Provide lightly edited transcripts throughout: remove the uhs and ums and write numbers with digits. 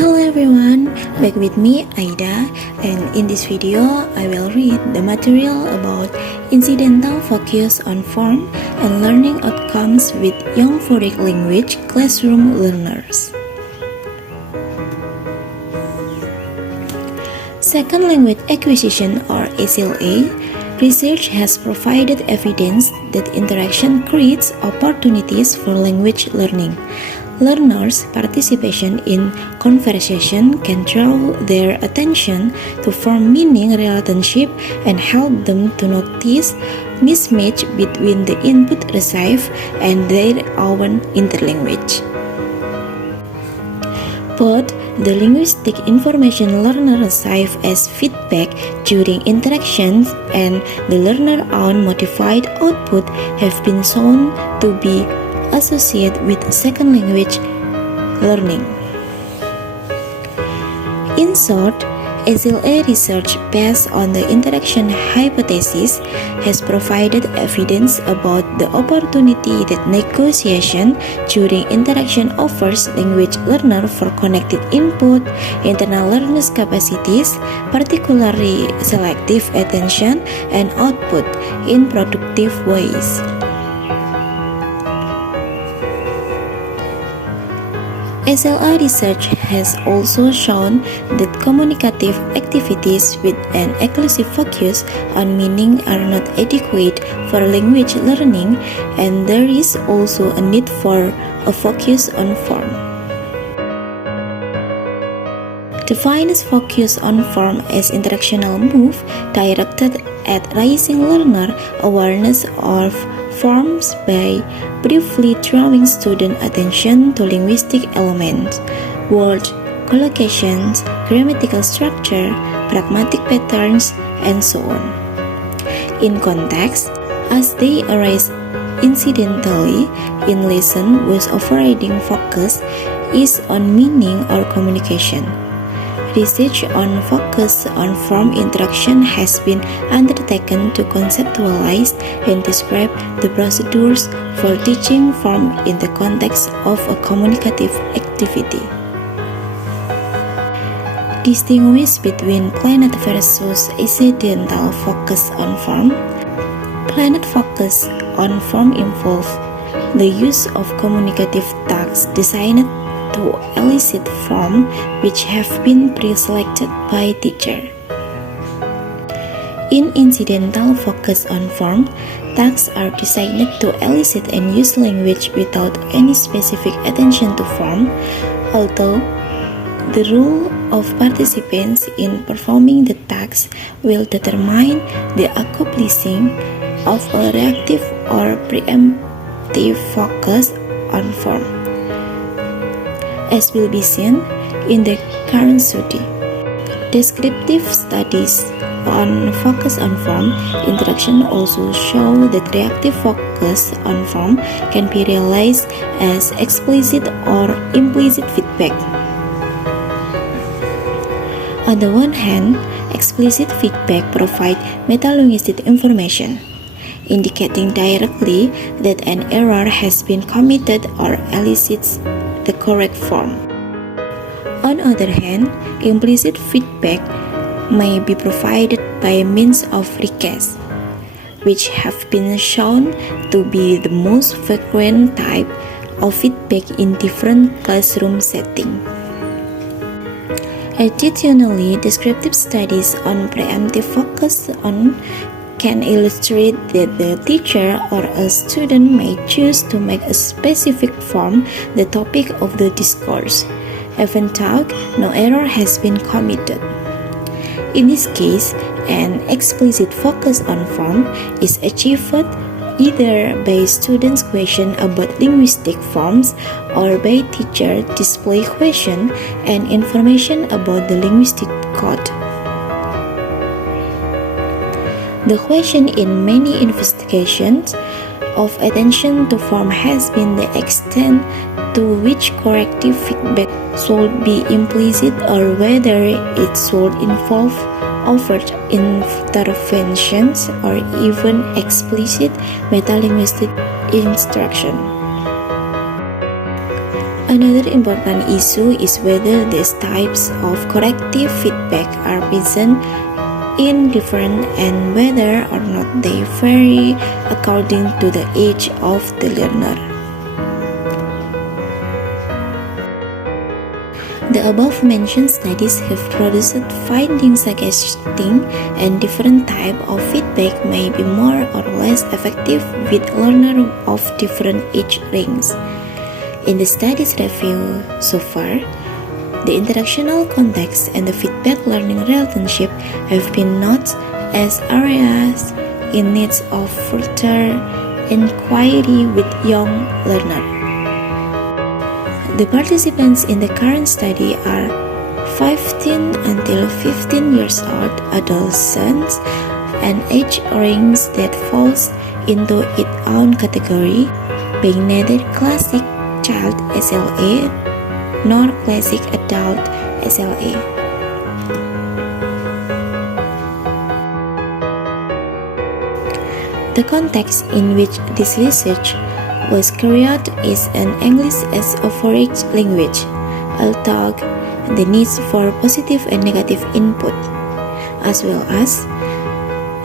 Hello everyone, back with me Aida, and in this video I will read the material about incidental focus on form and learning outcomes with young foreign language classroom learners. Second language acquisition or SLA, research has provided evidence that interaction creates opportunities for language learning. Learners' participation in conversation can draw their attention to form meaning relationship and help them to notice mismatch between the input received and their own interlanguage. Both the linguistic information learner receives as feedback during interactions and the learner's own modified output have been shown to be associated with second language learning. In short, SLA research based on the interaction hypothesis has provided evidence about the opportunity that negotiation during interaction offers language learner for connected input, internal learners' capacities, particularly selective attention and output in productive ways. SLA research has also shown that communicative activities with an exclusive focus on meaning are not adequate for language learning, and there is also a need for a focus on form. Defines focus on form as interactional move directed at raising learner awareness of forms by briefly drawing student attention to linguistic elements, word collocations, grammatical structure, pragmatic patterns, and so on. In context, as they arise incidentally in lesson whose overriding focus is on meaning or communication. Research on focus on form interaction has been undertaken to conceptualize and describe the procedures for teaching form in the context of a communicative activity. Distinguish between planned versus incidental focus on form. Planned focus on form involves the use of communicative tasks designed to elicit form which have been pre-selected by teacher. In incidental focus on form, tasks are designed to elicit and use language without any specific attention to form, although the role of participants in performing the task will determine the accomplishing of a reactive or preemptive focus on form, as will be seen in the current study. Descriptive studies on focus on form interaction also show that reactive focus on form can be realized as explicit or implicit feedback. On the one hand, explicit feedback provides metalinguistic information, indicating directly that an error has been committed or elicits the correct form. On the other hand, implicit feedback may be provided by means of recasts, which have been shown to be the most frequent type of feedback in different classroom settings. Additionally, descriptive studies on preemptive focus on can illustrate that the teacher or a student may choose to make a specific form the topic of the discourse, even though no error has been committed. In this case, an explicit focus on form is achieved either by students' question about linguistic forms or by teacher display question and information about the linguistic code. The question in many investigations of attention to form has been the extent to which corrective feedback should be implicit or whether it should involve overt interventions or even explicit metalinguistic instruction. Another important issue is whether these types of corrective feedback are present in different and whether or not they vary according to the age of the learner. The above-mentioned studies have produced findings suggesting a different type of feedback may be more or less effective with learners of different age ranges. In the studies reviewed so far, the interactional context and the feedback learning relationship have been noted as areas in need of further inquiry with young learners. The participants in the current study are 15 until 15 years old adolescents, an age range that falls into its own category, being neither classic child SLA nor classic adult SLA. The context in which this research was carried is an English as a foreign language, although the needs for positive and negative input, as well as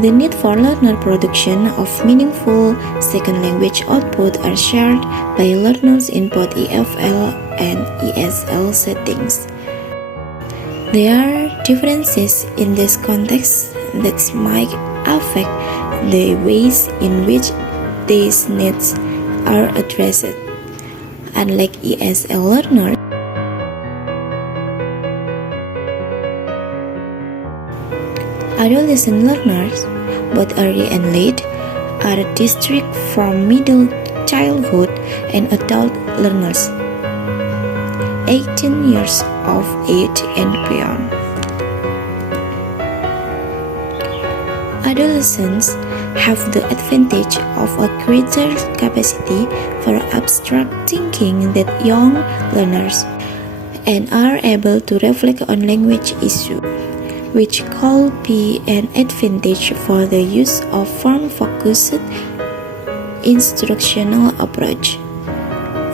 the need for learner production of meaningful second language output are shared by learners in both EFL and ESL settings. There are differences in this context that might affect the ways in which these needs are addressed. Unlike ESL learners, adolescent learners, both early and late, are distinct from middle childhood and adult learners, 18 years of age and beyond. Adolescents have the advantage of a greater capacity for abstract thinking than young learners and are able to reflect on language issues, which could be an advantage for the use of form-focused instructional approach.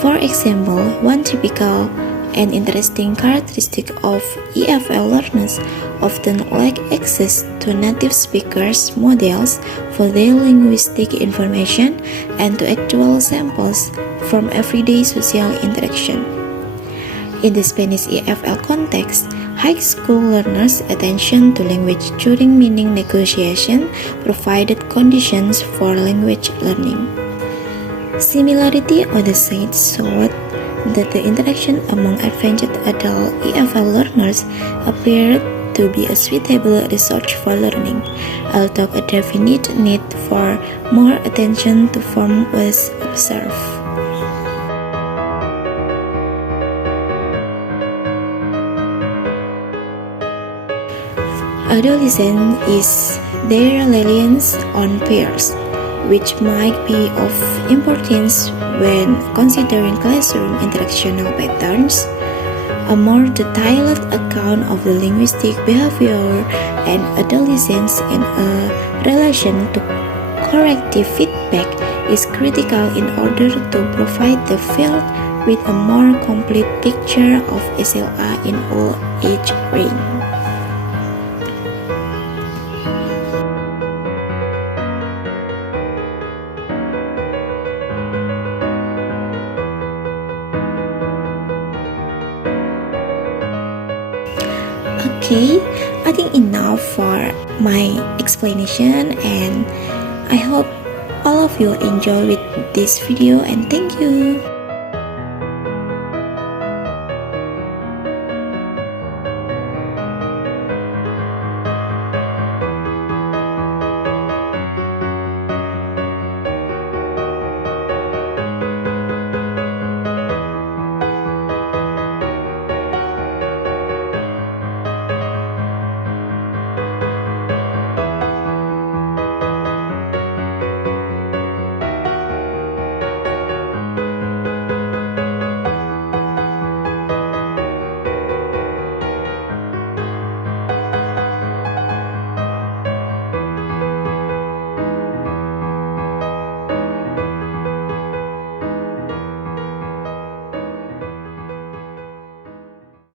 For example, one typical and interesting characteristic of EFL learners often lack access to native speakers models for their linguistic information and to actual samples from everyday social interaction. In the Spanish EFL context, high school learners' attention to language during meaning negotiation provided conditions for language learning. Similarity on the side showed that the interaction among advanced adult EFL learners appeared to be a suitable resource for learning, although a definite need for more attention to form was observed. Adolescence is their reliance on peers, which might be of importance when considering classroom interactional patterns. A more detailed account of the linguistic behavior and adolescence in relation to corrective feedback is critical in order to provide the field with a more complete picture of SLA in all age range. Okay, I think enough for my explanation, and I hope all of you enjoy with this video, and thank you.